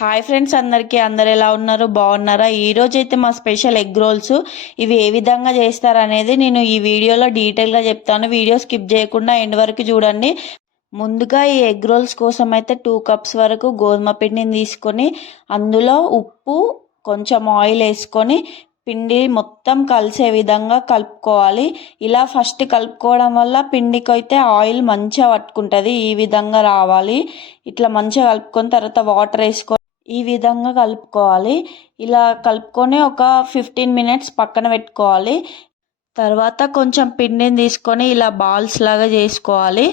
Hi friends, అందరు ఎలా ఉన్నారు? బాగున్నారా? ఈ రోజు అయితే మా స్పెషల్ ఎగ్ రోల్స్ ఇవి ఏ విధంగా చేస్తారనేది నేను ఈ వీడియోలో డీటెయిల్గా చెప్తాను. వీడియో స్కిప్ చేయకుండా ఎండ్ వరకు చూడండి. ముందుగా ఈ ఎగ్ రోల్స్ కోసం అయితే 2 కప్స్ వరకు గోధుమ పిండిని తీసుకొని అందులో ఉప్పు, కొంచెం ఆయిల్ వేసుకొని పిండి మొత్తం కలిసే విధంగా కలుపుకోవాలి. ఇలా ఫస్ట్ కలుపుకోవడం వల్ల పిండికి అయితే ఆయిల్ మంచిగా పట్టుకుంటుంది. ఈ విధంగా రావాలి. ఇట్లా మంచిగా కలుపుకొని తర్వాత వాటర్ వేసుకొని ఈ విధంగా కలుపుకోవాలి. ఇలా కలుపుకొని ఒక 15 మినిట్స్ పక్కన పెట్టుకోవాలి. తర్వాత కొంచెం పిండిని తీసుకొని ఇలా బాల్స్ లాగా చేసుకోవాలి.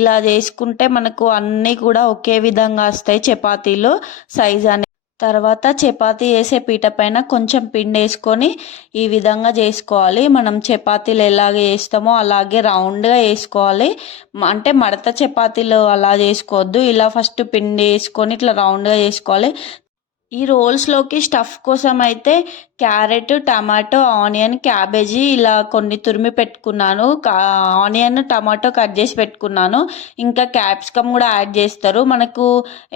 ఇలా చేసుకుంటే మనకు అన్నీ కూడా ఒకే విధంగా వస్తాయి చపాతీలు సైజ్ అని. తర్వాత చపాతీ వేసే పీట పైన కొంచెం పిండి వేసుకొని ఈ విధంగా చేసుకోవాలి. మనం చపాతీలు ఎలాగ వేస్తామో అలాగే రౌండ్గా వేసుకోవాలి. అంటే మడత చపాతీలు అలా చేసుకోవద్దు. ఇలా ఫస్ట్ పిండి వేసుకొని ఇట్లా రౌండ్గా చేసుకోవాలి. ఈ రోల్స్లోకి స్టఫ్ కోసం అయితే క్యారెట్, టమాటో, ఆనియన్, క్యాబేజీ ఇలా కొన్ని తురిమి పెట్టుకున్నాను. ఆనియన్, టమాటో కట్ చేసి పెట్టుకున్నాను. ఇంకా క్యాప్సికమ్ కూడా యాడ్ చేస్తారు. మనకు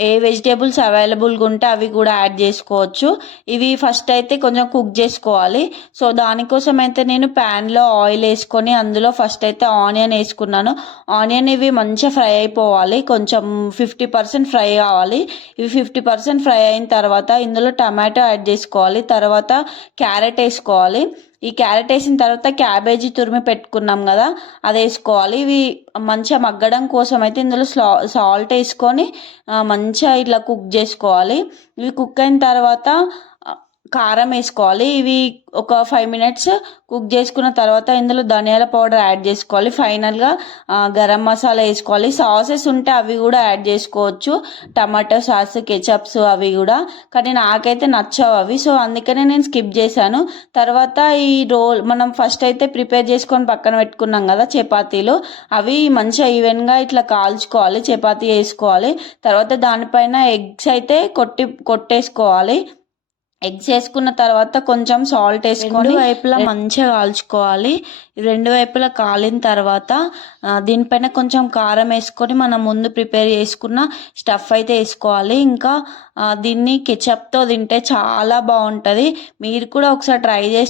ఏ వెజిటేబుల్స్ అవైలబుల్గా ఉంటే అవి కూడా యాడ్ చేసుకోవచ్చు. ఇవి ఫస్ట్ అయితే కొంచెం కుక్ చేసుకోవాలి. సో దానికోసం అయితే నేను ప్యాన్లో ఆయిల్ వేసుకొని అందులో ఫస్ట్ అయితే ఆనియన్ వేసుకున్నాను. ఆనియన్ ఇవి మంచిగా ఫ్రై అయిపోవాలి. కొంచెం 50% ఫ్రై కావాలి. ఇవి 50% ఫ్రై అయిన తర్వాత ఇందులో టమాటో యాడ్ చేసుకోవాలి. తర్వాత క్యారెట్ వేసుకోవాలి. ఈ క్యారెట్ వేసిన తర్వాత క్యాబేజీ తురిమి పెట్టుకున్నాం కదా, అది వేసుకోవాలి. ఇవి మంచిగా మగ్గడం కోసం అయితే ఇందులో సాల్ట్ వేసుకొని మంచిగా ఇట్లా కుక్ చేసుకోవాలి. ఇవి కుక్ అయిన తర్వాత కారం వేసుకోవాలి. ఇవి ఒక 5 మినిట్స్ కుక్ చేసుకున్న తర్వాత ఇందులో ధనియాల పౌడర్ యాడ్ చేసుకోవాలి. ఫైనల్గా గరం మసాలా వేసుకోవాలి. సాసెస్ ఉంటే అవి కూడా యాడ్ చేసుకోవచ్చు, టమాటో సాస్, కెచప్స్ అవి కూడా. కానీ నాకైతే నచ్చవు అవి, సో అందుకనే నేను స్కిప్ చేశాను. తర్వాత ఈ రోల్ మనం ఫస్ట్ అయితే ప్రిపేర్ చేసుకొని పక్కన పెట్టుకున్నాం కదా చపాతీలు, అవి మంచిగా ఈవెన్గా ఇట్లా కాల్చుకోవాలి. చపాతీ వేసుకోవాలి. తర్వాత దానిపైన ఎగ్స్ అయితే కొట్టేసుకోవాలి. ఎగ్స్ వేసుకున్న తర్వాత కొంచెం సాల్ట్ వేసుకొని వైపులా మంచిగా కాల్చుకోవాలి. 2 వైపులా కాలిన తర్వాత దీనిపైన కొంచెం కారం వేసుకొని మనం ముందు ప్రిపేర్ చేసుకున్న స్టఫ్ అయితే వేసుకోవాలి. ఇంకా దీన్ని కెచప్తో తింటే చాలా బాగుంటుంది. మీరు కూడా ఒకసారి ట్రై చేసి